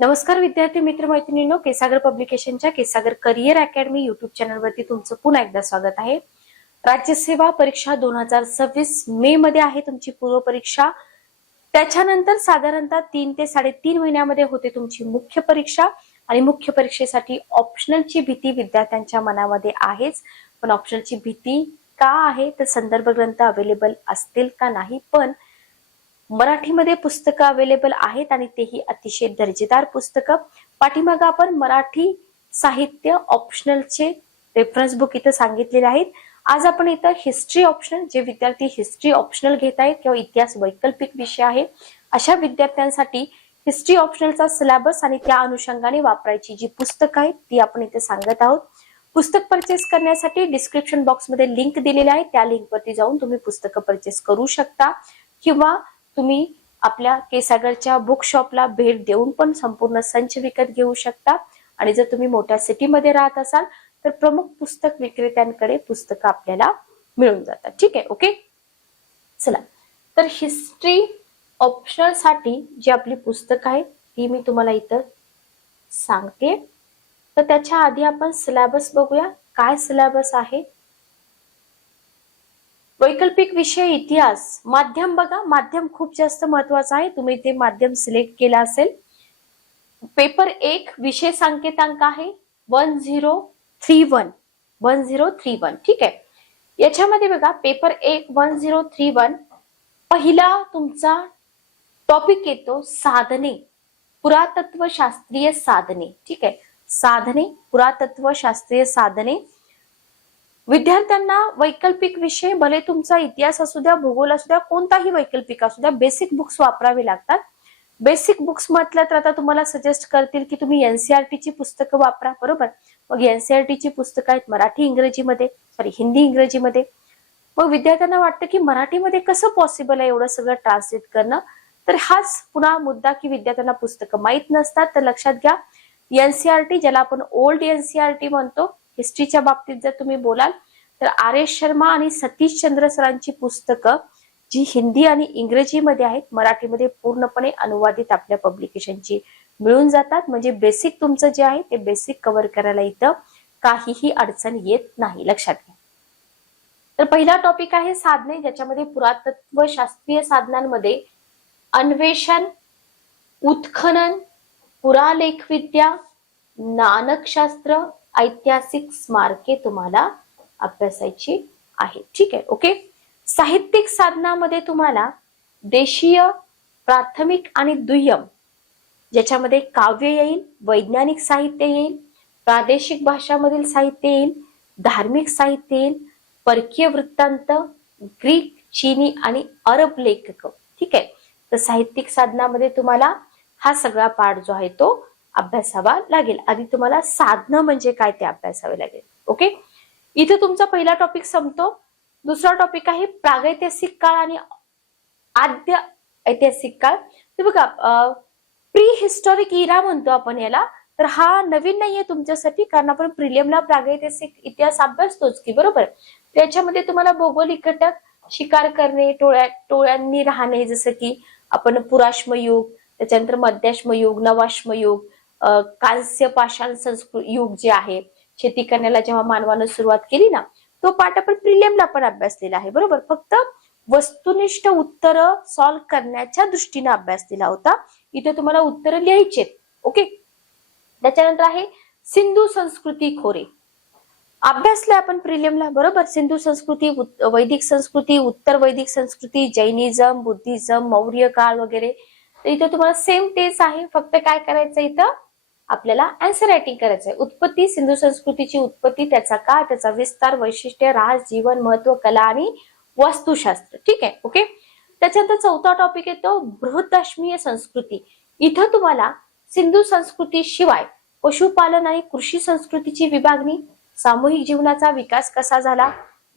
नमस्कार विद्यार्थी मित्र मैत्रिणींनो, केसागर पब्लिकेशनच्या केसागर करिअर अकॅडमी युट्यूब चॅनलवरती तुमचं पुन्हा एकदा स्वागत आहे। राज्यसेवा परीक्षा 2026 मे मध्ये आहे तुमची पूर्व परीक्षा। त्याच्यानंतर साधारणतः 3 ते 3.5 महिन्यामध्ये होते तुमची मुख्य परीक्षा आणि मुख्य परीक्षेसाठी ऑप्शनलची भीती विद्यार्थ्यांच्या मनामध्ये आहेच। पण ऑप्शनलची भीती का आहे तर संदर्भ ग्रंथ अवेलेबल असतील का नाही, पण मराठीमध्ये पुस्तकं अवेलेबल आहेत आणि तेही अतिशय दर्जेदार पुस्तकं। पाठीमागे आपण मराठी साहित्य ऑप्शनलचे रेफरन्स बुक इथं सांगितलेले आहेत। आज आपण इथं हिस्ट्री ऑप्शनल, जे विद्यार्थी हिस्ट्री ऑप्शनल घेत आहेत किंवा इतिहास वैकल्पिक विषय आहे अशा विद्यार्थ्यांसाठी हिस्ट्री ऑप्शनलचा सिलेबस आणि त्या अनुषंगाने वापरायची जी पुस्तकं आहेत ती आपण इथे सांगत आहोत। पुस्तक परचेस करण्यासाठी डिस्क्रिप्शन बॉक्समध्ये लिंक दिलेली आहे, त्या लिंकवरती जाऊन तुम्ही पुस्तकं परचेस करू शकता किंवा तुम्ही आपल्या केसागरच्या बुक शॉपला भेट देऊन पण संपूर्ण संच विकत घेऊ शकता। आणि जर तुम्ही मोठ्या सिटीमध्ये राहत असाल तर प्रमुख पुस्तक विक्रेत्यांकडे पुस्तकं आपल्याला मिळून जातात। ठीक आहे, ओके। चला, तर हिस्ट्री ऑप्शनल साठी जी आपली पुस्तकं आहेत ती मी तुम्हाला इथं सांगते। तर त्याच्या आधी आपण सिलेबस बघूया, काय सिलेबस आहे। वैकल्पिक विषय इतिहास, माध्यम बघा, माध्यम खूप जास्त महत्वाचं आहे, तुम्ही ते माध्यम सिलेक्ट केलं असेल। पेपर 1 विषय संकेतांक आहे 1031 ठीक आहे। याच्यामध्ये बघा पेपर 1 1031 पहिला तुमचा टॉपिक येतो साधने, पुरातत्व शास्त्रीय साधने। ठीक आहे, साधने, पुरातत्व शास्त्रीय साधने। विद्यार्थ्यांना वैकल्पिक विषय, भले तुमचा इतिहास असू द्या, भूगोल असू द्या, कोणताही वैकल्पिक असू द्या, बेसिक बुक्स वापरावे लागतात। बेसिक बुक्स म्हटलं तर आता तुम्हाला सजेस्ट करतील की तुम्ही एनसीईआरटीची पुस्तकं वापरा, बरोबर। मग एनसीईआरटीची पुस्तकं आहेत मराठी इंग्रजीमध्ये, हिंदी इंग्रजीमध्ये। मग विद्यार्थ्यांना वाटतं की मराठीमध्ये कसं पॉसिबल आहे एवढं सगळं ट्रान्सलेट करणं, तर हाच पुन्हा मुद्दा की विद्यार्थ्यांना पुस्तकं माहीत नसतात। तर लक्षात घ्या, एनसीईआरटी ज्याला आपण ओल्ड एनसीईआरटी म्हणतो, हिस्ट्रीच्या बाबतीत जर तुम्ही बोलाल तर आर.एस. शर्मा आणि सतीश चंद्र सरांची पुस्तकं जी हिंदी आणि इंग्रजीमध्ये आहेत, मराठीमध्ये पूर्णपणे अनुवादित आपल्या पब्लिकेशनची मिळून जातात। म्हणजे बेसिक तुमचं जे आहे ते बेसिक कव्हर करायला इथं काहीही अडचण येत नाही, लक्षात घ्या। तर पहिला टॉपिक आहे साधने, ज्याच्यामध्ये पुरातत्व शास्त्रीय साधनांमध्ये अन्वेषण, उत्खनन, पुरालेखविद्या, नाणकशास्त्र, ऐतिहासिक स्मारके तुम्हाला अभ्यासायची आहे। ठीक आहे, ओके। साहित्यिक साधनामध्ये तुम्हाला देशीय, प्राथमिक आणि दुय्यम, ज्याच्यामध्ये काव्य येईल, वैज्ञानिक साहित्य येईल, प्रादेशिक भाषामधील साहित्य येईल, धार्मिक साहित्य येईल, परकीय वृत्तांत, ग्रीक, चीनी आणि अरब लेखक। ठीक आहे, तर साहित्यिक साधनामध्ये तुम्हाला हा सगळा पार्ट जो आहे तो अभ्यासावा लागेल। आधी तुम्हाला साधनं म्हणजे काय ते अभ्यासावे लागेल, ओके। इथे तुमचा पहिला टॉपिक संपतो। दुसरा टॉपिक आहे प्रागैतिहासिक काळ आणि आद्य ऐतिहासिक काळ। तर बघा, प्री हिस्टॉरिक इरा म्हणतो आपण याला, तर हा नवीन नाहीये तुमच्यासाठी, कारण आपण प्रिलियमला प्रागैतिहासिक इतिहास अभ्यासतोच की, बरोबर। त्याच्यामध्ये तुम्हाला भौगोलिक घटक, शिकार करणे, टोळ्यांनी राहणे, जसं की आपण पुराश्मयुग, त्याच्यानंतर मध्याश्मयुग, नवाश्मयुग, कांस्य पाषाण युग जे आहे, शेती करण्याला जेव्हा मानवानं सुरुवात केली ना, तो पाठ आपण प्रिलियमला पण अभ्यासलेला आहे, बरोबर। फक्त वस्तुनिष्ठ उत्तर सॉल्व्ह करण्याच्या दृष्टीने अभ्यास दिला होता, इथे तुम्हाला उत्तर लिहायचे, ओके। त्याच्यानंतर आहे सिंधू संस्कृती खोरे, अभ्यासले आपण प्रिलियमला, बरोबर। सिंधू संस्कृती, वैदिक संस्कृती, उत्तर वैदिक संस्कृती, जैनिझम, बुद्धिझम, मौर्य काळ वगैरे। तर इथे तुम्हाला सेम तेच आहे, फक्त काय करायचं, इथं आपल्याला आन्सर रायटिंग करायचंय। उत्पत्ती, सिंधू संस्कृतीची उत्पत्ती, त्याचा काळ, त्याचा विस्तार, वैशिष्ट्य, राज, जीवन, महत्व, कला आणि वास्तुशास्त्र। ठीक आहे, ओके। त्याच्यानंतर चौथा टॉपिक येतो बृहदाश्मीय संस्कृती। इथं तुम्हाला सिंधू संस्कृती शिवाय पशुपालन आणि कृषी संस्कृतीची विभागणी, सामूहिक जीवनाचा विकास कसा झाला,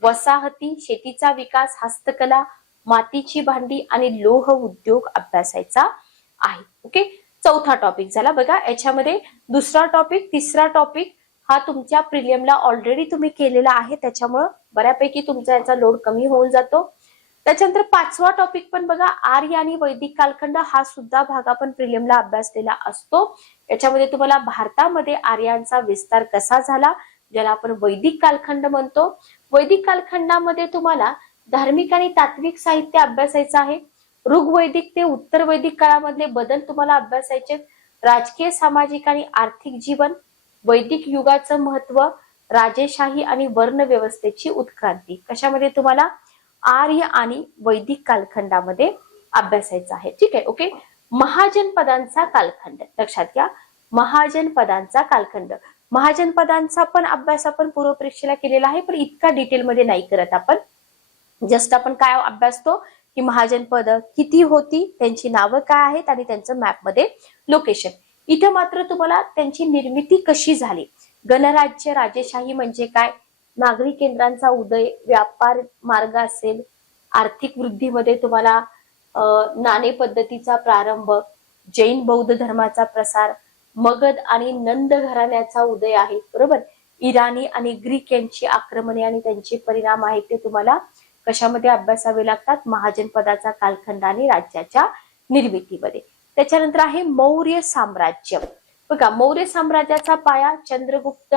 वसाहती, शेतीचा विकास, हस्तकला, मातीची भांडी आणि लोह उद्योग अभ्यासायचा आहे, ओके। चौथा टॉपिक झाला। बघा, याच्यामध्ये दुसरा टॉपिक, तिसरा टॉपिक हा तुमच्या प्रिलियमला ऑलरेडी तुम्ही केलेला आहे, त्याच्यामुळे बऱ्यापैकी तुमचा याचा लोड कमी होऊन जातो। त्याच्यानंतर पाचवा टॉपिक पण बघा, आर्य आणि वैदिक कालखंड हा सुद्धा भाग आपण प्रिलियमला अभ्यासलेला असतो. याच्यामध्ये तुम्हाला भारतामध्ये आर्यांचा विस्तार कसा झाला, ज्याला आपण वैदिक कालखंड म्हणतो. वैदिक कालखंडामध्ये तुम्हाला धार्मिक आणि तात्विक साहित्य अभ्यासायचं आहे. ऋग्वैदिक ते उत्तर वैदिक काळामधले बदल तुम्हाला अभ्यासायचे. राजकीय, सामाजिक आणि आर्थिक जीवन, वैदिक युगाचं महत्व, राजेशाही आणि वर्ण व्यवस्थेची उत्क्रांती, कशामध्ये तुम्हाला आर्य आणि वैदिक कालखंडामध्ये अभ्यासायचं आहे. ठीक आहे, ओके. महाजनपदांचा कालखंड लक्षात घ्या. महाजनपदांचा कालखंड, महाजनपदांचा पण अभ्यास आपण पूर्वपरीक्षेला केलेला आहे, पण इतका डिटेलमध्ये नाही करत आपण. जस्ट आपण काय अभ्यासतो की महाजनपद किती होती, त्यांची नावं काय आहेत आणि त्यांचं मॅपमध्ये लोकेशन. इथं मात्र तुम्हाला त्यांची निर्मिती कशी झाली, गणराज्य, राजेशाही म्हणजे काय, नागरी केंद्रांचा उदय, व्यापार मार्ग असेल, आर्थिक वृद्धीमध्ये तुम्हाला नाणे पद्धतीचा प्रारंभ, जैन बौद्ध धर्माचा प्रसार, मगध आणि नंद घराण्याचा उदय आहे, बरोबर. इराणी आणि ग्रीक यांची आक्रमणे आणि त्यांचे परिणाम आहेत ते तुम्हाला कशामध्ये अभ्यासावे लागतात, महाजनपदाचा कालखंड आणि राज्याच्या निर्मितीमध्ये. त्याच्यानंतर आहे मौर्य साम्राज्य. बघा, मौर्य साम्राज्याचा पाया चंद्रगुप्त,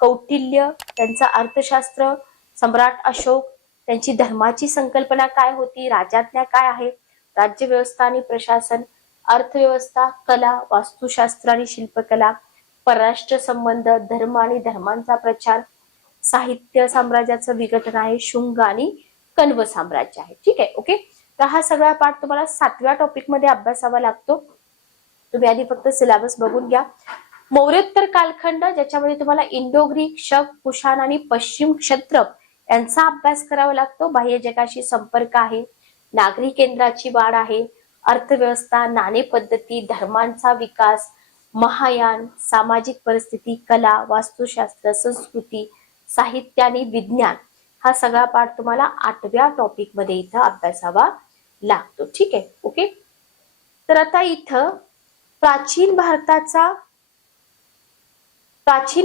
कौटिल्य, त्यांचा अर्थशास्त्र, सम्राट अशोक, त्यांची धर्माची संकल्पना काय होती, राजाज्ञा काय आहे, राज्यव्यवस्था आणि प्रशासन, अर्थव्यवस्था, कला, वास्तुशास्त्र आणि शिल्पकला, परराष्ट्र संबंध, धर्म आणि धर्मांचा प्रचार, साहित्य साम्राज्याचं विघटन आहे, शुंग आणि कण्व साम्राज्य आहे. ठीक आहे, ओके. तर हा सगळा पाठ तुम्हाला 7व्या टॉपिक मध्ये अभ्यासावा लागतो. तुम्ही आधी फक्त सिलेबस बघून घ्या. मौर्योत्तर कालखंड, ज्याच्यामध्ये तुम्हाला इंडो ग्रीक, शक, कुशाण आणि पश्चिम क्षत्रप यांचा अभ्यास करावा लागतो. बाह्य जगाशी संपर्क आहे, नागरी केंद्राची वाढ आहे, अर्थव्यवस्था, नाणे पद्धती, धर्मांचा विकास, महायान, सामाजिक परिस्थिती, कला, वास्तुशास्त्र, संस्कृती, साहित्य आणि विज्ञान, हा सगळा पाठ तुम्हाला 8व्या टॉपिक मध्ये इथं अभ्यासावा लागतो. ठीक आहे, ओके. तर आता इथं प्राचीन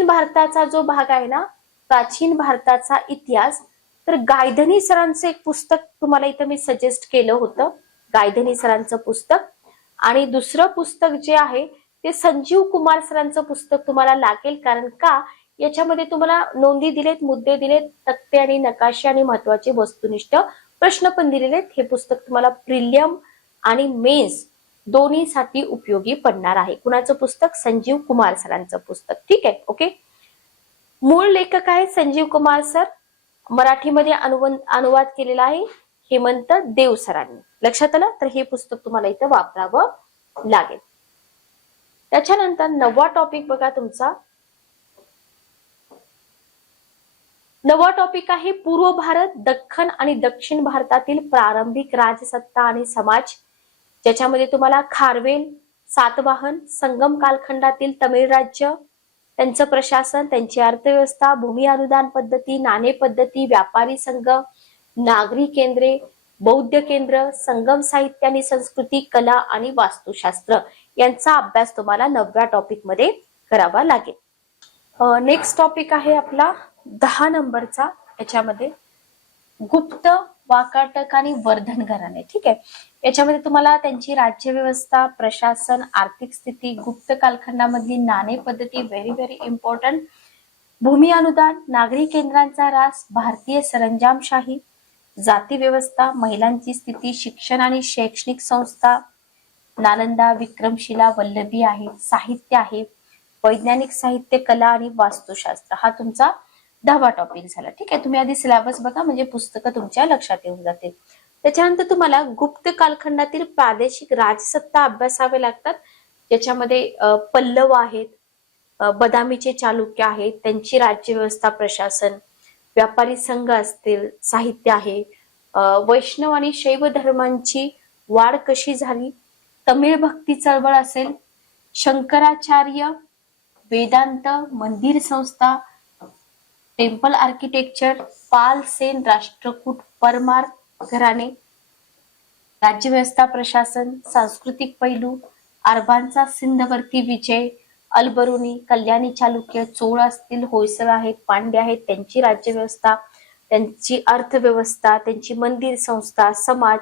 भारताचा जो भाग आहे ना, प्राचीन भारताचा इतिहास, तर गायधनी सरांचं एक पुस्तक तुम्हाला इथं मी सजेस्ट केलं होतं, गायधनी सरांचं पुस्तक. आणि दुसरं पुस्तक जे आहे ते संजीव कुमार सरांचं पुस्तक तुम्हाला लागेल. कारण का, याच्यामध्ये तुम्हाला नोंदी दिलेत, मुद्दे दिलेत, तक्ते आणि नकाशे आणि महत्वाचे वस्तुनिष्ठ प्रश्न पण दिलेले आहेत. हे पुस्तक तुम्हाला प्रिलियम आणि मेन्स दोन्हीसाठी उपयोगी पडणार आहे. कुणाचं पुस्तक, संजीव कुमार सरांचं पुस्तक. ठीक आहे, ओके. मूळ लेखक आहे संजीव कुमार सर, मराठीमध्ये अनुवाद केलेला आहे हेमंत देव सरांनी. लक्षात आलं. तर हे पुस्तक तुम्हाला इथं वापरावं लागेल. त्याच्यानंतर 9वा टॉपिक बघा तुमचा, 9वा टॉपिक आहे पूर्व भारत, दख्खन आणि दक्षिण भारतातील प्रारंभिक राजसत्ता आणि समाज, ज्याच्यामध्ये तुम्हाला खारवेल, सातवाहन, संगम कालखंडातील तमिळ राज्य, त्यांचं प्रशासन, त्यांची अर्थव्यवस्था, भूमी अनुदान पद्धती, नाणे पद्धती, व्यापारी संघ, नागरी केंद्रे, बौद्ध केंद्र, संगम साहित्य आणि संस्कृती, कला आणि वास्तुशास्त्र यांचा अभ्यास तुम्हाला 9व्या टॉपिक मध्ये करावा लागेल. नेक्स्ट टॉपिक आहे आपला 10 नंबरचा. याच्यामध्ये गुप्त, वाकाटक आणि वर्धन घराणे. ठीक आहे, याच्यामध्ये तुम्हाला त्यांची राज्यव्यवस्था, प्रशासन, आर्थिक स्थिती, गुप्त कालखंडामधली नाणे पद्धती, व्हेरी व्हेरी इम्पॉर्टंट, भूमी अनुदान, नागरी केंद्रांचा ऱ्हास, भारतीय सरंजामशाही, जाती व्यवस्था, महिलांची स्थिती, शिक्षण आणि शैक्षणिक संस्था, नालंदा, विक्रमशिला, वल्लभी आहे, साहित्य आहे, वैज्ञानिक साहित्य, कला आणि वास्तुशास्त्र, हा तुमचा 10वा टॉपिक झाला. ठीक आहे, तुम्ही आधी सिलेबस बघा म्हणजे पुस्तकं तुमच्या लक्षात येऊन जातील. त्याच्यानंतर तुम्हाला गुप्त कालखंडातील प्रादेशिक राजसत्ता अभ्यासावे लागतात, ज्याच्यामध्ये पल्लव आहेत, बदामीचे चालुक्य आहेत, त्यांची राज्यव्यवस्था, प्रशासन, व्यापारी संघ असतील, साहित्य आहे, वैष्णव आणि शैव धर्मांची वाढ कशी झाली, तमिळ भक्ती चळवळ असेल, शंकराचार्य, वेदांत, मंदिर संस्था, टेम्पल आर्किटेक्चर, पाल सेन राष्ट्रकूट परमार घराणे, राज्यव्यवस्था, प्रशासन, सांस्कृतिक पैलू, अरबांचा सिंधवरती विजय, अलबरुनी, कल्याणी चालुक्य, चोळ असतील, होयसळ आहेत, पांड्य आहेत, त्यांची राज्यव्यवस्था, त्यांची अर्थव्यवस्था, त्यांची मंदिर संस्था, समाज,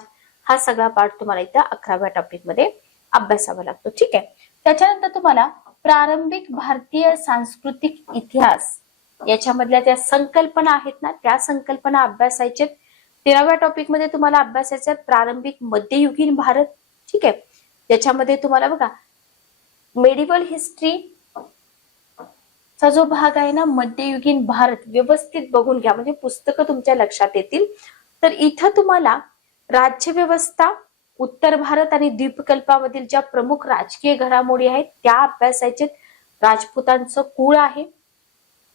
हा सगळा पार्ट तुम्हाला इथं 11व्या टॉपिक मध्ये अभ्यासावा लागतो. ठीक आहे. त्याच्यानंतर तुम्हाला प्रारंभिक भारतीय सांस्कृतिक इतिहास याच्यामधल्या ज्या संकल्पना आहेत ना, त्या संकल्पना अभ्यासायच्या. 13व्या टॉपिक मध्ये तुम्हाला अभ्यासायचं प्रारंभिक मध्ययुगीन भारत. ठीक आहे. त्याच्यामध्ये तुम्हाला बघा मेडिवल हिस्ट्री चा जो भाग आहे ना, मध्ययुगीन भारत, व्यवस्थित बघून घ्या म्हणजे पुस्तकं तुमच्या लक्षात येतील. तर इथं तुम्हाला राज्यव्यवस्था, उत्तर भारत आणि द्वीपकल्पामधील ज्या प्रमुख राजकीय घडामोडी आहेत त्या अभ्यासायचे. राजपुतांचं कुळ आहे,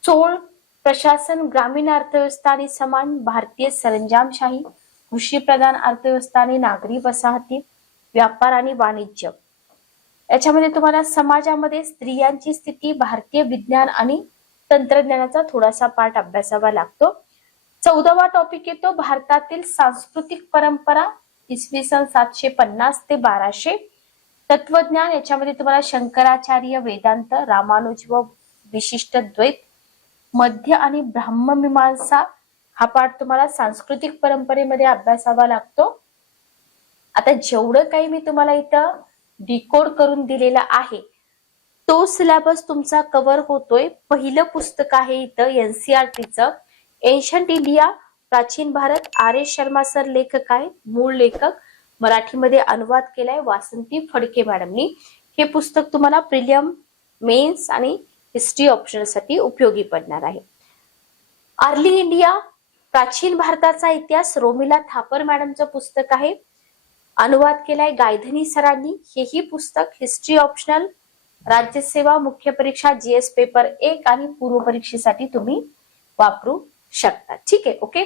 चोळ प्रशासन, ग्रामीण अर्थव्यवस्था आणि समान, भारतीय सरंजामशाही, कृषी प्रधान अर्थव्यवस्था आणि नागरी वसाहती, व्यापार आणि वाणिज्य. याच्यामध्ये तुम्हाला समाजामध्ये स्त्रियांची स्थिती, भारतीय विज्ञान आणि तंत्रज्ञानाचा थोडासा पार्ट अभ्यासावा लागतो. 14वा टॉपिक येतो भारतातील सांस्कृतिक परंपरा, इसवी सन 750 ते 1200. तत्वज्ञान, याच्यामध्ये तुम्हाला शंकराचार्य, वेदांत, रामानुज व विशिष्ट द्वैत, मध्य आणि ब्राह्ममीमांसा, हा पाठ तुम्हाला सांस्कृतिक परंपरेमध्ये अभ्यासावा लागतो. आता जेवढं काही मी तुम्हाला इथं डिकोड करून दिलेला आहे तो सिलेबस तुमचा कव्हर होतोय. पहिलं पुस्तक आहे इथं एनसीईआरटीचं एन्शंट इंडिया, प्राचीन भारत. आर.एस. शर्मा सर लेखक आहेत, मूळ लेखक. मराठीमध्ये अनुवाद केलाय वासंती फडके मॅडमनी. हे पुस्तक तुम्हाला प्रिलियम, मेन्स आणि हिस्ट्री ऑप्शनल साठी उपयोगी पडणार आहे. अर्ली इंडिया, प्राचीन भारताचा इतिहास, रोमिला थापर मॅडमचं पुस्तक आहे. अनुवाद केलाय गायधनी सरांनी. हेही पुस्तक हिस्ट्री ऑप्शनल, राज्यसेवा, मुख्य परीक्षा, जीएस पेपर 1 आणि पूर्व परीक्षेसाठी तुम्ही वापरू शकता. ठीक आहे. ओके.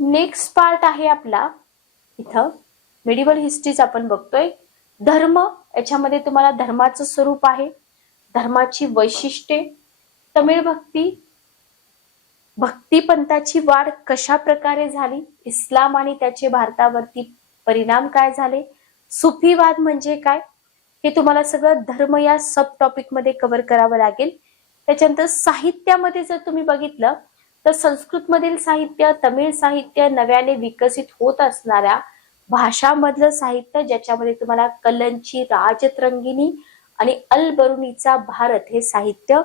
नेक्स्ट पार्ट आहे आपला इथं मेडिवल हिस्ट्रीच आपण बघतोय. धर्म, याच्यामध्ये तुम्हाला धर्माचं स्वरूप आहे, धर्माची वैशिष्ट्ये, तमिळ भक्तिपंथाची वाढ कशा प्रकारे झाली, इस्लाम आणि त्याचे भारतावरती परिणाम काय झाले, सुफीवाद म्हणजे काय, हे तुम्हाला सगळं धर्म या सब टॉपिक मध्ये कव्हर करावं लागेल. त्याच्यानंतर साहित्यामध्ये जर तुम्ही बघितलं तर संस्कृत मधील साहित्य, तमिळ साहित्य, नव्याने विकसित होत असणाऱ्या भाषामधलं साहित्य, ज्याच्यामध्ये तुम्हाला कलंची, राजतरंगिणी आणि अलबरुनीचा भारत हे साहित्य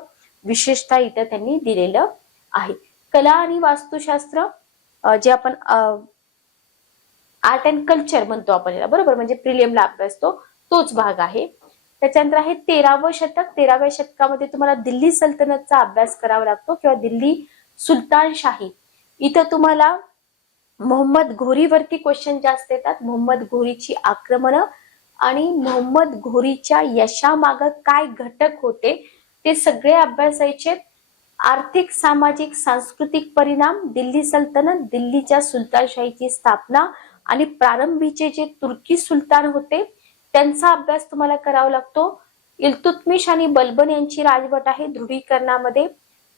विशेषतः इथं त्यांनी दिलेलं आहे. कला आणि वास्तुशास्त्र, जे आपण आर्ट अँड कल्चर म्हणतो आपण याला, बरोबर, म्हणजे प्रिलियमला अभ्यासतो तोच भाग आहे. त्याच्यानंतर आहे 13वं शतक. 13व्या शतकामध्ये तुम्हाला दिल्ली सल्तनतचा अभ्यास करावा लागतो किंवा दिल्ली सुलतानशाही. इथं तुम्हाला मोहम्मद घोरीवरती क्वेश्चन जास्त येतात. मोहम्मद घोरीची आक्रमणं आणि मोहम्मद घोरीच्या यशामागं काय घटक होते ते सगळे अभ्यासायचे. आर्थिक, सामाजिक, सांस्कृतिक परिणाम, दिल्ली सल्तनत, दिल्लीच्या सुलतानशाहीची स्थापना आणि प्रारंभीचे जे तुर्की सुलतान होते त्यांचा अभ्यास तुम्हाला करावा लागतो. इल्तुतमिश आणि बलबन यांची राजवट आहे ध्रुवीकरणामध्ये.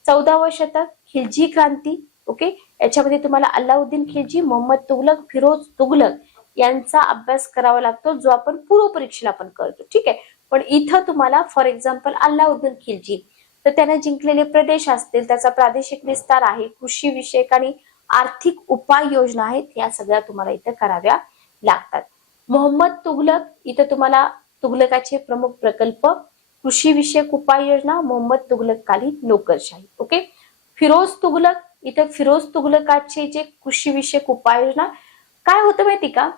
14वं शतक, खिलजी क्रांती. ओके. याच्यामध्ये तुम्हाला अल्लाउद्दीन खिलजी, मोहम्मद तुगलक, फिरोज तुगलक यांचा अभ्यास करावा लागतो, जो आपण पूर्व परीक्षेला आपण करतो. ठीक आहे. पण इथं तुम्हाला फॉर एक्झाम्पल अल्लाउद्दीन खिलजी, तर त्याने जिंकलेले प्रदेश असतील, त्याचा प्रादेशिक विस्तार आहे, कृषी विषयक आणि आर्थिक उपाययोजना आहेत, या सगळ्या तुम्हाला इथं कराव्या लागतात. मोहम्मद तुगलक, इथं तुम्हाला तुगलकाचे प्रमुख प्रकल्प, कृषी विषयक उपाययोजना, मोहम्मद तुगलककालीन नोकरशाही. ओके. फिरोज तुगलक, इथं फिरोज तुगलकाचे जे कृषी विषयक उपाययोजना, काय होतं माहिती का,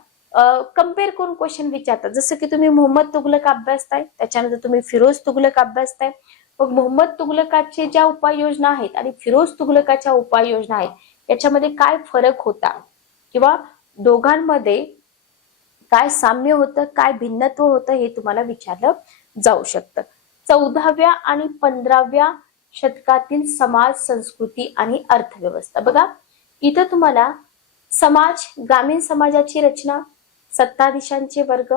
कम्पेअर करून क्वेश्चन विचारतात. जसं की तुम्ही मोहम्मद तुगलक अभ्यासताय, त्याच्यानंतर तुम्ही फिरोज तुगलक अभ्यासताय, मग मोहम्मद तुगलकाचे ज्या उपाययोजना आहेत आणि फिरोज तुगलकाच्या उपाययोजना आहेत याच्यामध्ये काय फरक होता किंवा दोघांमध्ये काय साम्य होतं, काय भिन्नत्व होतं, हे तुम्हाला विचारलं जाऊ शकतं. 14व्या आणि 15व्या शतकातील समाज, संस्कृती आणि अर्थव्यवस्था. बघा इथं तुम्हाला समाज, ग्रामीण समाजाची रचना, सत्ताधीशांचे वर्ग,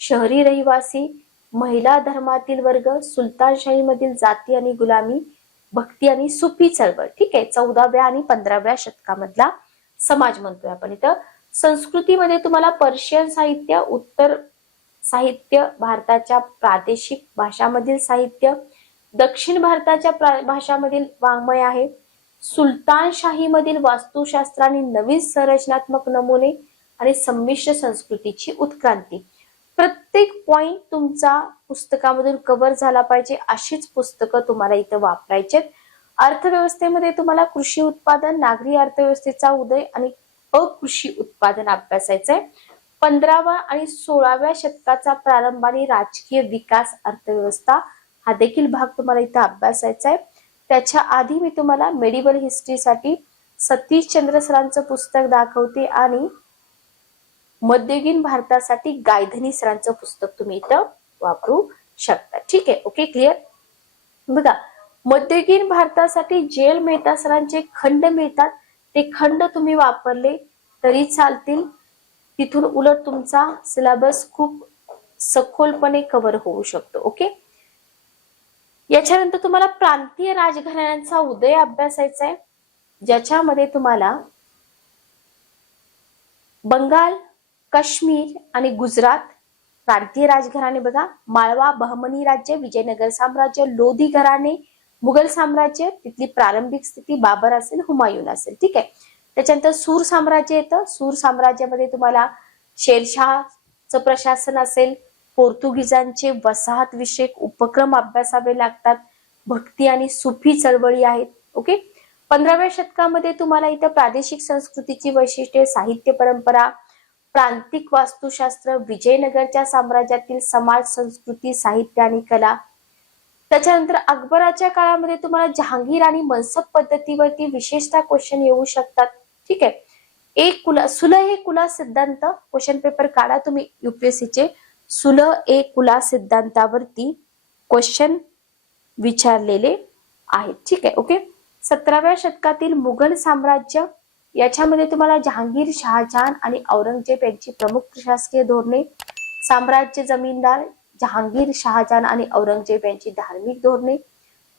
शहरी रहिवासी, महिला धर्मातील वर्ग, सुलतानशाही मधील जाती आणि गुलामी, भक्ती आणि सुफी चळवळ. ठीक आहे. 14व्या आणि 15व्या शतकामधला समाज म्हणतोय आपण. इथं संस्कृतीमध्ये तुम्हाला पर्शियन साहित्य, उत्तर साहित्य, भारताच्या प्रादेशिक भाषामधील साहित्य, दक्षिण भारताच्या भाषामधील वाङ्मय आहे. सुलतानशाहीमधील वास्तुशास्त्र आणि नवीन संरचनात्मक नमुने आणि संमिश्र संस्कृतीची उत्क्रांती. प्रत्येक पॉइंट तुमचा पुस्तकामधून कव्हर झाला पाहिजे अशीच पुस्तकं तुम्हाला इथं वापरायचे. अर्थव्यवस्थेमध्ये तुम्हाला कृषी उत्पादन, नागरी अर्थव्यवस्थेचा उदय आणि अकृषी उत्पादन अभ्यासायचंय. 15व्या आणि 16व्या शतकाचा प्रारंभ आणि राजकीय विकास, अर्थव्यवस्था हा देखील भाग तुम्हाला इथं अभ्यासायचा आहे. त्याच्या आधी मी तुम्हाला मेडिवल हिस्ट्रीसाठी सतीश चंद्र सरांचं पुस्तक दाखवते आणि मध्ययुगीन भारतासाठी गायधनी सरांचं पुस्तक तुम्ही इथं वापरू शकता. ठीक आहे, ओके, क्लिअर. बघा, मध्ययुगीन भारतासाठी जेल मेहता सरांचे खंड मिळतात, ते खंड तुम्ही वापरले तरी चालतील. तिथून उलट तुमचा सिलेबस खूप सखोलपणे कव्हर होऊ शकतो. ओके, याच्यानंतर तुम्हाला प्रांतीय राजघराण्यांचा उदय अभ्यासायचा आहे, ज्याच्यामध्ये तुम्हाला बंगाल, काश्मीर आणि गुजरात प्रांतीय राजघराणे. बघा, माळवा बहमनी राज्य, विजयनगर साम्राज्य, लोधी घराणे, मुघल साम्राज्य, तिथली प्रारंभिक स्थिती बाबर असेल, हुमायून असेल. ठीक आहे. त्याच्यानंतर सूर साम्राज्य येतं. सूर साम्राज्यामध्ये तुम्हाला शेरशाहचं प्रशासन असेल, पोर्तुगीजांचे वसाहत विषयक उपक्रम अभ्यासावे लागतात, भक्ती आणि सुफी चळवळी आहेत. ओके, 15व्या शतकामध्ये तुम्हाला इथं प्रादेशिक संस्कृतीची वैशिष्ट्ये, साहित्य परंपरा, प्रांतिक वास्तुशास्त्र, विजयनगरच्या साम्राज्यातील समाज, संस्कृती, साहित्य आणि कला. त्याच्यानंतर अकबराच्या काळामध्ये तुम्हाला जहांगीर आणि मनसब पद्धतीवरती विशेषतः क्वेश्चन येऊ शकतात. ठीक आहे. सुलह ए कुला सिद्धांत क्वेश्चन पेपर काढा तुम्ही युपीएससीचे. सुलह ए कुला सिद्धांतावरती क्वेश्चन विचारलेले आहेत. ठीक आहे, ओके. 17व्या शतकातील मुघल साम्राज्य, याच्यामध्ये तुम्हाला जहांगीर, शहाजहान आणि औरंगजेब यांची प्रमुख प्रशासकीय धोरणे, साम्राज्य जमीनदार, जहांगीर, शहाजहान आणि औरंगजेब यांची धार्मिक धोरणे,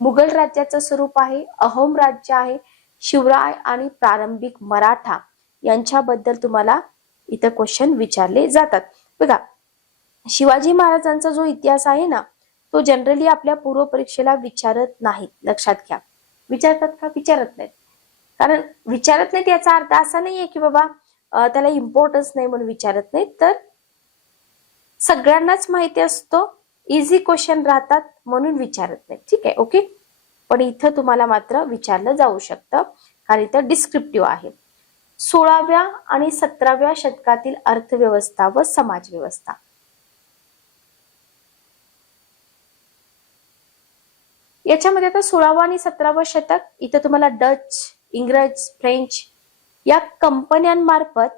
मुघल राज्याचं स्वरूप आहे, अहोम राज्य आहे, शिवराय आणि प्रारंभिक मराठा यांच्याबद्दल तुम्हाला इथं क्वेश्चन विचारले जातात. बघा, शिवाजी महाराजांचा जो इतिहास आहे ना, तो जनरली आपल्या पूर्व परीक्षेला विचारत नाहीत. लक्षात घ्या. विचारतात का? विचारत नाहीत. कारण विचारत नाहीत याचा अर्थ असा नाहीये की बाबा त्याला इम्पॉर्टन्स नाही म्हणून विचारत नाहीत, तर सगळ्यांनाच माहिती असतो, इझी क्वेश्चन राहतात म्हणून विचारत नाही. ठीक आहे, ओके. पण इथं तुम्हाला मात्र विचारलं जाऊ शकतं, कारण इथं डिस्क्रिप्टिव्ह आहे. 16व्या आणि 17व्या शतकातील अर्थव्यवस्था व समाज व्यवस्था. याच्यामध्ये आता 16वं आणि 17वं शतक, इथं तुम्हाला डच, इंग्रज, फ्रेंच या कंपन्यांमार्फत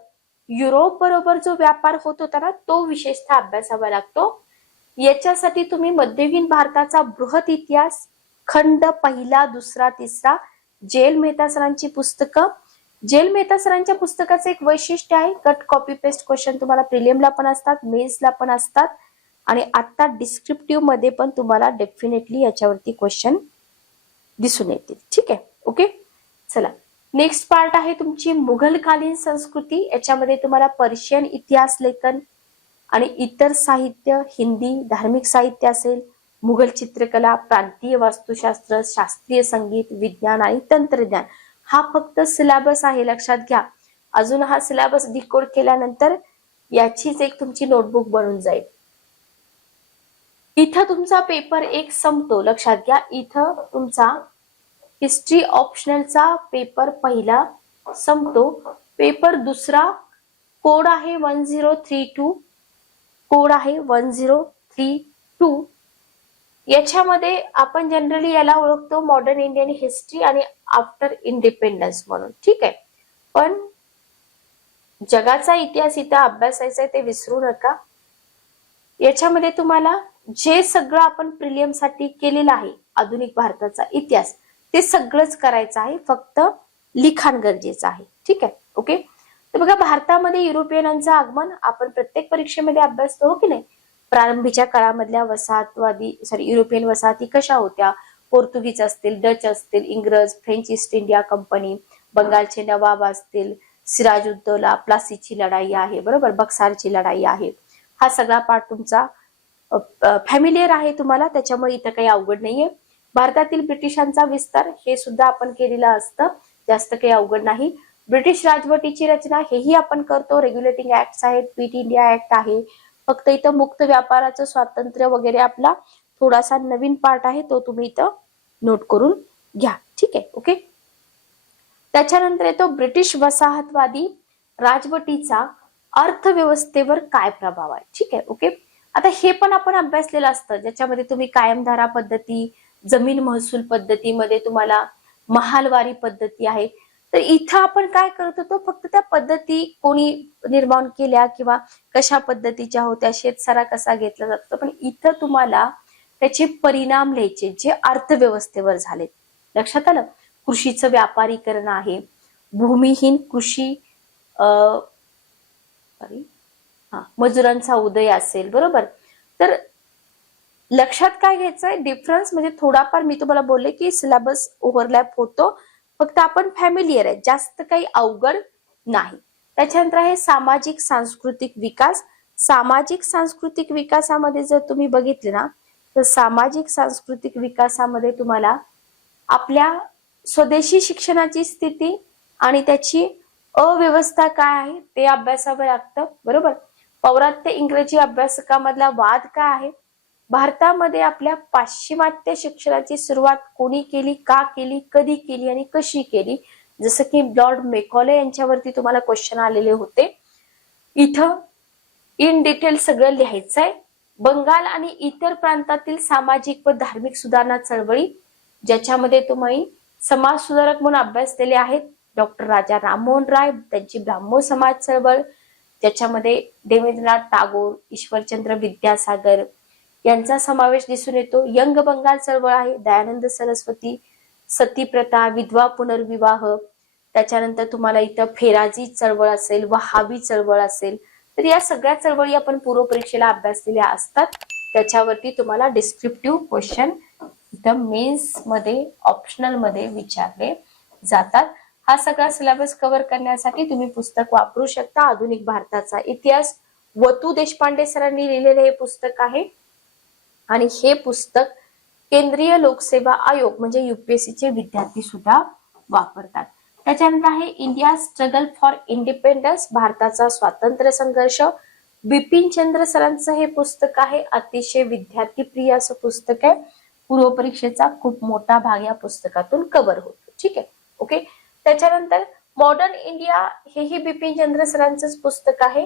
युरोप बरोबर जो व्यापार होत होता ना, तो विशेषतः अभ्यासावा लागतो. याच्यासाठी तुम्ही मध्ययुगीन भारताचा बृहत इतिहास खंड 1, 2, 3, जेल मेहता सरांची पुस्तकं. जेल मेहता सरांच्या पुस्तकाचं एक वैशिष्ट्य आहे, कट कॉपी पेस्ट क्वेश्चन तुम्हाला प्रिलियमला पण असतात, मेन्सला पण असतात आणि आता डिस्क्रिप्टिव्ह मध्ये पण तुम्हाला डेफिनेटली याच्यावरती क्वेश्चन दिसून येतील. ठीक आहे, ओके. चला, नेक्स्ट पार्ट आहे तुमची मुघलकालीन संस्कृती. याच्यामध्ये तुम्हाला पर्शियन इतिहास लेखन आणि इतर साहित्य, हिंदी, धार्मिक साहित्य असेल, मुघल चित्रकला, प्रांतीय वास्तुशास्त्र, शास्त्रीय संगीत, विज्ञान आणि तंत्रज्ञान हा फक्त सिलेबस आहे. लक्षात घ्या. अजून हा सिलेबस डिकोड केल्यानंतर याचीच एक तुमची नोटबुक बनून जाईल. इथं तुमचा पेपर 1 संपतो. लक्षात घ्या, इथं तुमचा हिस्ट्री ऑप्शनलचा पेपर 1 संपतो. पेपर 2 कोड आहे 1032, कोड आहे 1032. याच्यामध्ये आपण जनरली याला ओळखतो मॉडर्न इंडियन हिस्ट्री आणि आफ्टर इंडिपेंडन्स म्हणून. ठीक आहे, पण जगाचा इतिहास इथं अभ्यासायचा आहे ते विसरू नका. याच्यामध्ये तुम्हाला जे सगळं आपण प्रिलियम साठी केलेलं आहे आधुनिक भारताचा इतिहास, ते सगळंच करायचं आहे, फक्त लिखाण गरजेचं आहे. ठीक आहे, ओके. तर बघा, भारतामध्ये युरोपियनांचं आगमन आपण प्रत्येक परीक्षेमध्ये अभ्यासतो, हो की नाही. प्रारंभीच्या काळामधल्या युरोपियन वसाहती कशा होत्या, पोर्तुगीज असतील, डच असतील, इंग्रज, फ्रेंच ईस्ट इंडिया कंपनी, बंगालचे नवाब असतील, सिराजुद्दौला, प्लासीची लढाई आहे, बरोबर, बक्सारची लढाई आहे. हा सगळा पार्ट तुमचा फॅमिलियर आहे तुम्हाला, त्याच्यामुळे इथं काही अवघड नाहीये. भारतातील ब्रिटिशांचा विस्तार हे सुद्धा आपण केलेलं असतं, जास्त काही अवघड नाही. ब्रिटिश राजवटीची रचना हेही आपण करतो, रेग्युलेटिंग ऍक्ट आहेत, क्विट इंडिया ऍक्ट आहे. फक्त इथं मुक्त व्यापाराचं स्वातंत्र्य वगैरे आपला थोडासा नवीन पार्ट आहे, तो तुम्ही इथं नोट करून घ्या. ठीक आहे, ओके. त्याच्यानंतर येतो ब्रिटिश वसाहतवादी राजवटीचा अर्थव्यवस्थेवर काय प्रभाव आहे. ठीक आहे, ओके. आता हे पण आपण अभ्यासलेलं असतं, ज्याच्यामध्ये तुम्ही कायमधारा पद्धती, जमीन महसूल पद्धतीमध्ये तुम्हाला महालवारी पद्धती आहे. तर इथं आपण काय करत होतो, फक्त त्या पद्धती कोणी निर्माण केल्या किंवा कशा पद्धतीच्या होत्या, शेतसारा कसा घेतला जातो, पण इथं तुम्हाला त्याचे परिणाम लिहायचे जे अर्थव्यवस्थेवर झाले. लक्षात आलं. कृषीचं व्यापारीकरण आहे, भूमिहीन कृषी मजुरांचा उदय असेल, बरोबर. तर लक्षात काय घ्यायचंय, डिफरन्स म्हणजे थोडाफार मी तुम्हाला बोलले की सिलेबस ओव्हरलॅप होतो, फक्त आपण फॅमिलियर आहे, जास्त काही अवघड नाही. त्याच्यानंतर आहे सामाजिक सांस्कृतिक विकास. सामाजिक सांस्कृतिक विकासामध्ये जर तुम्ही बघितले ना, तर सामाजिक सांस्कृतिक विकासामध्ये तुम्हाला आपल्या स्वदेशी शिक्षणाची स्थिती आणि त्याची अव्यवस्था काय आहे ते अभ्यासावं लागतं, बरोबर. पौरात्य इंग्रजी अभ्यासकामधला वाद काय आहे, भारतामध्ये आपल्या पाश्चिमात्य शिक्षणाची सुरुवात कोणी केली, का केली, कधी केली आणि कशी केली, जसं की लॉर्ड मेकॉले यांच्यावरती तुम्हाला क्वेश्चन आलेले होते. इथं इन डिटेल सगळं लिहायचंय. बंगाल आणि इतर प्रांतातील सामाजिक व धार्मिक सुधारणा चळवळी, ज्याच्यामध्ये तुम्ही समाज सुधारक म्हणून अभ्यासलेले आहेत डॉक्टर राजा राममोहन राय, त्यांची ब्राह्मो समाज चळवळ, ज्याच्यामध्ये देवेंद्रनाथ टागोर, ईश्वरचंद्र विद्यासागर यांचा समावेश दिसून येतो. यंग बंगाल चळवळ आहे, दयानंद सरस्वती, सती प्रथा, विधवा पुनर्विवाह. त्याच्यानंतर तुम्हाला इथं फेराजी चळवळ असेल, वहाबी चळवळ असेल. तर या सगळ्या चळवळी आपण पूर्व परीक्षेला अभ्यासलेल्या असतात, त्याच्यावरती तुम्हाला डिस्क्रिप्टिव्ह क्वेश्चन इथं मेन्स मध्ये ऑप्शनल मध्ये विचारले जातात. हा सगळा सिलेबस कव्हर करण्यासाठी तुम्ही पुस्तक वापरू शकता. आधुनिक भारताचा इतिहास, वतू देशपांडे सरांनी लिहिलेले हे पुस्तक आहे आणि हे पुस्तक केंद्रीय लोकसेवा आयोग म्हणजे युपीएससीचे विद्यार्थी सुद्धा वापरतात. त्याच्यानंतर आहे इंडिया स्ट्रगल फॉर इंडिपेंडन्स, भारताचा स्वातंत्र्य संघर्ष. बिपिन चंद्र सरांचं हे पुस्तक आहे, अतिशय विद्यार्थी प्रिय असं पुस्तक आहे. पूर्व परीक्षेचा खूप मोठा भाग या पुस्तकातून कव्हर होतो. ठीक आहे, ओके. त्याच्यानंतर मॉडर्न इंडिया हेही बिपिन चंद्र सरांचंच पुस्तक आहे,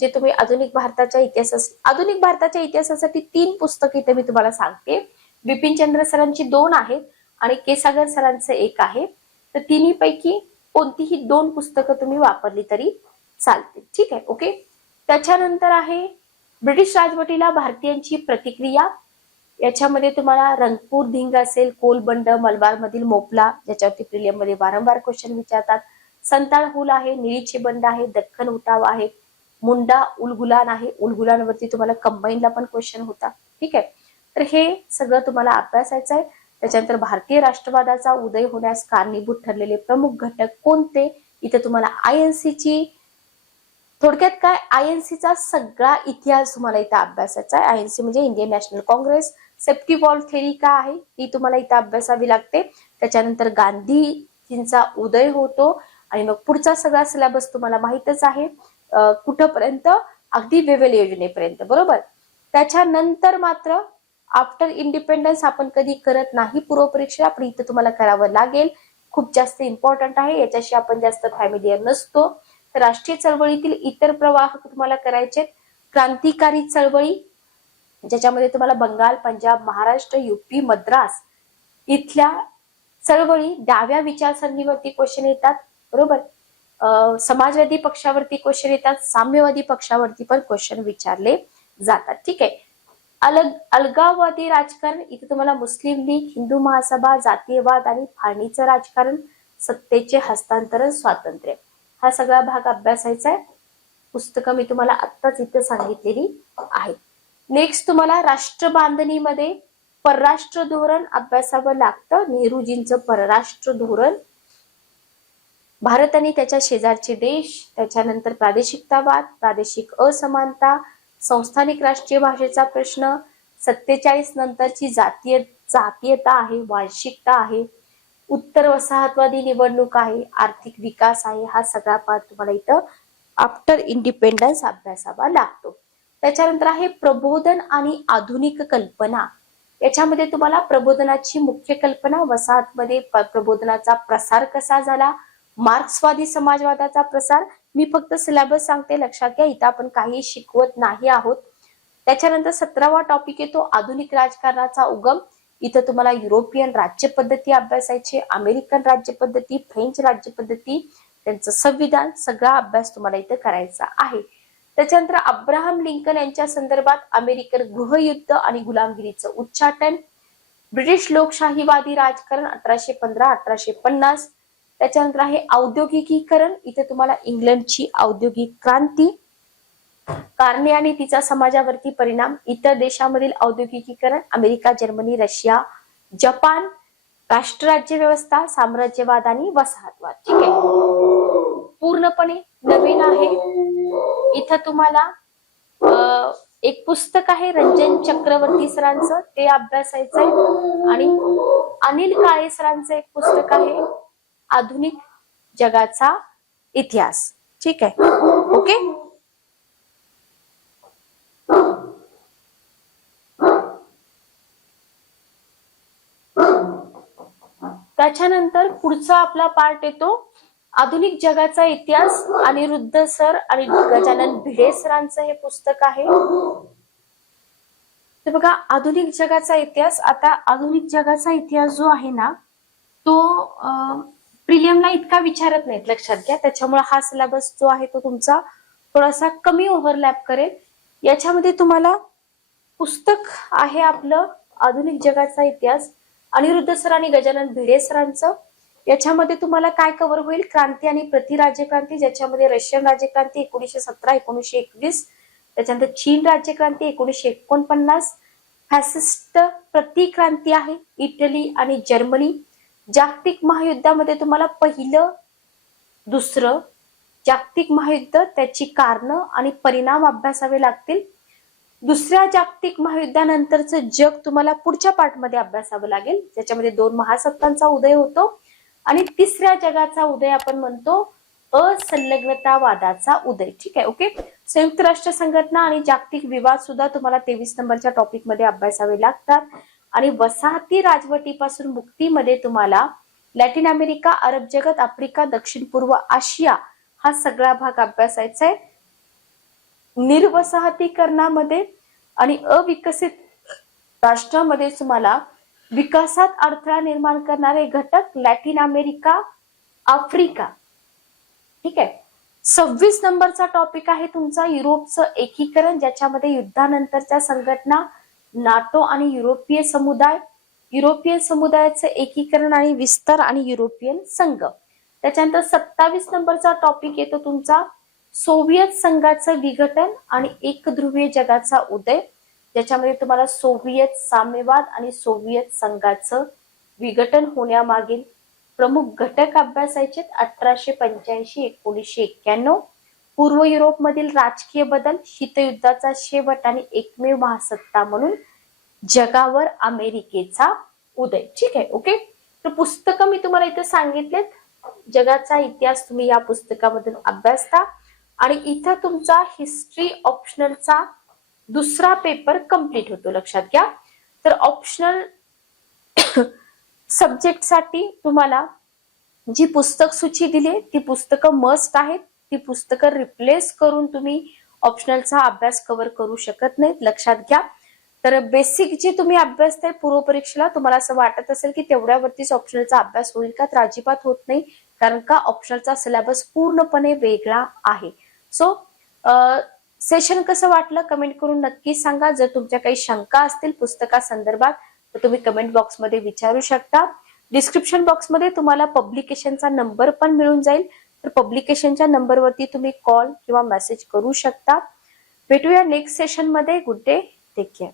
जे तुम्ही आधुनिक भारताच्या इतिहासासाठी 3 पुस्तक इथे मी तुम्हाला सांगते. बिपिन चंद्र सरांची 2 आहेत आणि के सागर सरांचं 1 आहे. तर तिन्ही पैकी कोणतीही 2 पुस्तकं तुम्ही वापरली तरी चालते. ठीक आहे, ओके. त्याच्यानंतर आहे ब्रिटिश राजवटीला भारतीयांची प्रतिक्रिया. याच्यामध्ये तुम्हाला रंगपूर धिंग असेल, कोलबंड, मलबार मधील मोपला, ज्याच्यावरती प्रिलियम मध्ये वारंवार क्वेश्चन विचारतात. संताळ हुल आहे, निळीचे बंड आहे, दख्खन उठाव आहे, मुंडा उलगुलान आहे. उलगुलानवरती तुम्हाला कंबाईनला पण क्वेश्चन होता. ठीक आहे, तर हे सगळं तुम्हाला अभ्यासायचं आहे. त्याच्यानंतर भारतीय राष्ट्रवादाचा उदय होण्यास कारणीभूत ठरलेले प्रमुख घटक कोणते, इथे तुम्हाला आयएनसी ची थोडक्यात काय, आयएनसीचा सगळा इतिहास तुम्हाला इथं अभ्यासाचा आहे. आयएनसी म्हणजे Indian national Congress. Safety valve theory काय आहे ती तुम्हाला इथं अभ्यासावी लागते. त्याच्यानंतर गांधीजींचा उदय होतो आणि मग पुढचा सगळा सिलेबस तुम्हाला माहितच आहे, कुठपर्यंत, अगदी वेवेल योजनेपर्यंत, बरोबर. त्याच्यानंतर मात्र आफ्टर इंडिपेंडन्स आपण कधी करत नाही पूर्व परीक्षा, पण इथं तुम्हाला करावं लागेल, खूप जास्त इम्पॉर्टंट आहे, याच्याशी आपण जास्त फॅमिलियर नसतो. राष्ट्रीय चळवळीतील इतर प्रवाह तुम्हाला करायचे. क्रांतिकारी चळवळी, ज्याच्यामध्ये तुम्हाला बंगाल, पंजाब, महाराष्ट्र, युपी, मद्रास इथल्या चळवळी, डाव्या विचारसरणीवरती क्वेश्चन येतात, बरोबर. समाजवादी पक्षावरती क्वेश्चन येतात, साम्यवादी पक्षावरती पण क्वेश्चन विचारले जातात. ठीक आहे. अलगाववादी राजकारण, इथे तुम्हाला मुस्लिम लीग, हिंदू महासभा, जातीयवाद आणि फाळणीचं राजकारण, सत्तेचे हस्तांतरण, स्वातंत्र्य, हा सगळा भाग अभ्यासायचा आहे. पुस्तकं मी तुम्हाला आत्ताच इथे सांगितलेली आहेत. नेक्स्ट तुम्हाला राष्ट्र बांधणीमध्ये परराष्ट्र धोरण अभ्यासावं लागतं. नेहरूजींचं परराष्ट्र धोरण, भारत आणि त्याच्या शेजारचे देश, त्याच्यानंतर प्रादेशिकतावाद, प्रादेशिक असमानता, संस्थानिक राष्ट्रीय भाषेचा प्रश्न, 47 नंतरची जातीय जातीयता आहे, वांशिकता आहे, उत्तर वसाहतवादी निवडणूक आहे, आर्थिक विकास आहे. हा सगळा पार्ट तुम्हाला इथं आफ्टर इंडिपेंडन्स अभ्यासावा लागतो. त्याच्यानंतर आहे प्रबोधन आणि आधुनिक कल्पना. याच्यामध्ये तुम्हाला प्रबोधनाची मुख्य कल्पना, वसाहतमध्ये प्रबोधनाचा प्रसार कसा झाला, मार्क्सवादी समाजवादाचा प्रसार. मी फक्त सिलेबस सांगते, लक्षात घ्या, इथं आपण काही शिकवत नाही आहोत. त्याच्यानंतर 17वा टॉपिक येतो आधुनिक राजकारणाचा उगम. इथं तुम्हाला युरोपियन राज्य पद्धती अभ्यासायचे, अमेरिकन राज्य पद्धती, फ्रेंच राज्य पद्धती, त्यांचं संविधान, सगळा अभ्यास तुम्हाला इथं करायचा आहे. त्याच्यानंतर अब्राहम लिंकन यांच्या संदर्भात अमेरिकन गृहयुद्ध आणि गुलामगिरीचं उच्चाटन, ब्रिटिश लोकशाहीवादी राजकारण 1815-1850. त्याच्यानंतर आहे औद्योगिकीकरण. इथे तुम्हाला इंग्लंडची औद्योगिक क्रांती, कारणे आणि तिचा समाजावरती परिणाम, इतर देशांमधील औद्योगिकीकरण, अमेरिका, जर्मनी, रशिया, जपान, राष्ट्रराज्य व्यवस्था, साम्राज्यवाद आणि वसाहतवाद. ठीक आहे, पूर्णपणे नवीन आहे. इथं तुम्हाला एक पुस्तक आहे रंजन चक्रवर्ती सरांचं, ते अभ्यासायचं आहे. आणि अनिल काळे सरांचं एक पुस्तक आहे आधुनिक जगाचा इतिहास. ठीक आहे, ओके. त्याच्यानंतर पुढचा आपला पार्ट येतो आधुनिक जगाचा इतिहास. अनिरुद्ध सर आणि गजानन भिडे सरांचं हे पुस्तक आहे. तर बघा, आधुनिक जगाचा इतिहास. आता आधुनिक जगाचा इतिहास जो आहे ना, तो प्रिलियमला इतका विचारत नाहीत, लक्षात घ्या. त्याच्यामुळे हा सिलेबस जो आहे तो तुमचा थोडासा कमी ओव्हरलॅप करेल. याच्यामध्ये तुम्हाला पुस्तक आहे आपलं आधुनिक जगाचा इतिहास, अनिरुद्ध सर आणि गजानन भिडे सरांचं. याच्यामध्ये तुम्हाला काय कव्हर होईल, क्रांती आणि प्रतिराज्यक्रांती, ज्याच्यामध्ये रशियन राज्यक्रांती 1917-1921, त्याच्यानंतर चीन राज्यक्रांती 1949, फॅसिस्ट प्रतिक्रांती आहे इटली आणि जर्मनी. जागतिक महायुद्धामध्ये तुम्हाला पहिलं, दुसरं जागतिक महायुद्ध, त्याची कारणं आणि परिणाम अभ्यासावे लागतील. दुसऱ्या जागतिक महायुद्धानंतरचं जग तुम्हाला पुढच्या पार्टमध्ये अभ्यासावं लागेल, ज्याच्यामध्ये 2 महासत्तांचा उदय होतो. आणि तिसऱ्या जगाचा उदय आपण म्हणतो असंलग्नतावादाचा उदय. ठीक आहे, ओके. संयुक्त राष्ट्र संघटना आणि जागतिक विवाद सुद्धा तुम्हाला 23 नंबरच्या टॉपिक मध्ये अभ्यासावे लागतात. आणि वसाहती राजवटीपासून मुक्तीमध्ये तुम्हाला लॅटिन अमेरिका, अरब जगत, आफ्रिका, दक्षिण पूर्व आशिया हा सगळा भाग अभ्यासायचा आहे. निर्वसाहतीकरणामध्ये आणि अविकसित राष्ट्रामध्ये तुम्हाला विकासात अडथळा निर्माण करणारे घटक लॅटिन अमेरिका, आफ्रिका. ठीक आहे. 26 नंबरचा टॉपिक आहे तुमचा युरोपचं एकीकरण, ज्याच्यामध्ये युद्धानंतरच्या संघटना, नाटो आणि युरोपीय समुदाय, युरोपियन समुदायाचं एकीकरण आणि विस्तार आणि युरोपियन संघ. त्याच्यानंतर 27 नंबरचा टॉपिक येतो तुमचा सोव्हिएत संघाचं विघटन आणि एकध्रुवीय जगाचा उदय, ज्याच्यामध्ये तुम्हाला सोव्हिएत साम्यवाद आणि सोव्हिएत संघाचं विघटन होण्यामागील प्रमुख घटक अभ्यासायचे. 1885, 1991, पूर्व युरोपमधील राजकीय बदल, शीतयुद्धाचा शेवट आणि एकमेव महासत्ता म्हणून जगावर अमेरिकेचा उदय. ठीक आहे, ओके. तर पुस्तकं मी तुम्हाला इथे सांगितलेत. जगाचा इतिहास तुम्ही या पुस्तकामधून अभ्यासता. आणि इथं तुमचा हिस्ट्री ऑप्शनलचा दुसरा पेपर कंप्लीट होतो, लक्षात घ्या. तर ऑप्शनल सब्जेक्ट साठी तुम्हाला जी पुस्तक सूची दिली ती पुस्तकं मस्ट आहेत. ती पुस्तकं रिप्लेस करून तुम्ही ऑप्शनलचा अभ्यास कव्हर करू शकत नाहीत, लक्षात घ्या. तर बेसिक जे तुम्ही अभ्यासताय पूर्व परीक्षेला, तुम्हाला असं वाटत असेल की तेवढ्यावरतीच ऑप्शनलचा अभ्यास होईल का, तर अजिबात होत नाही. कारण का ऑप्शनलचा सिलेबस पूर्णपणे वेगळा आहे. सो सेशन कसं वाटलं कमेंट करून नक्की सांगा. जर तुमच्या काही शंका असतील पुस्तका संदर्भात तर तुम्ही कमेंट बॉक्समध्ये विचारू शकता. डिस्क्रिप्शन बॉक्समध्ये तुम्हाला पब्लिकेशनचा नंबर पण मिळून जाईल. तर पब्लिकेशनच्या नंबरवरती तुम्ही कॉल किंवा मेसेज करू शकता. भेटूया नेक्स्ट सेशन मध्ये. Good day, take care.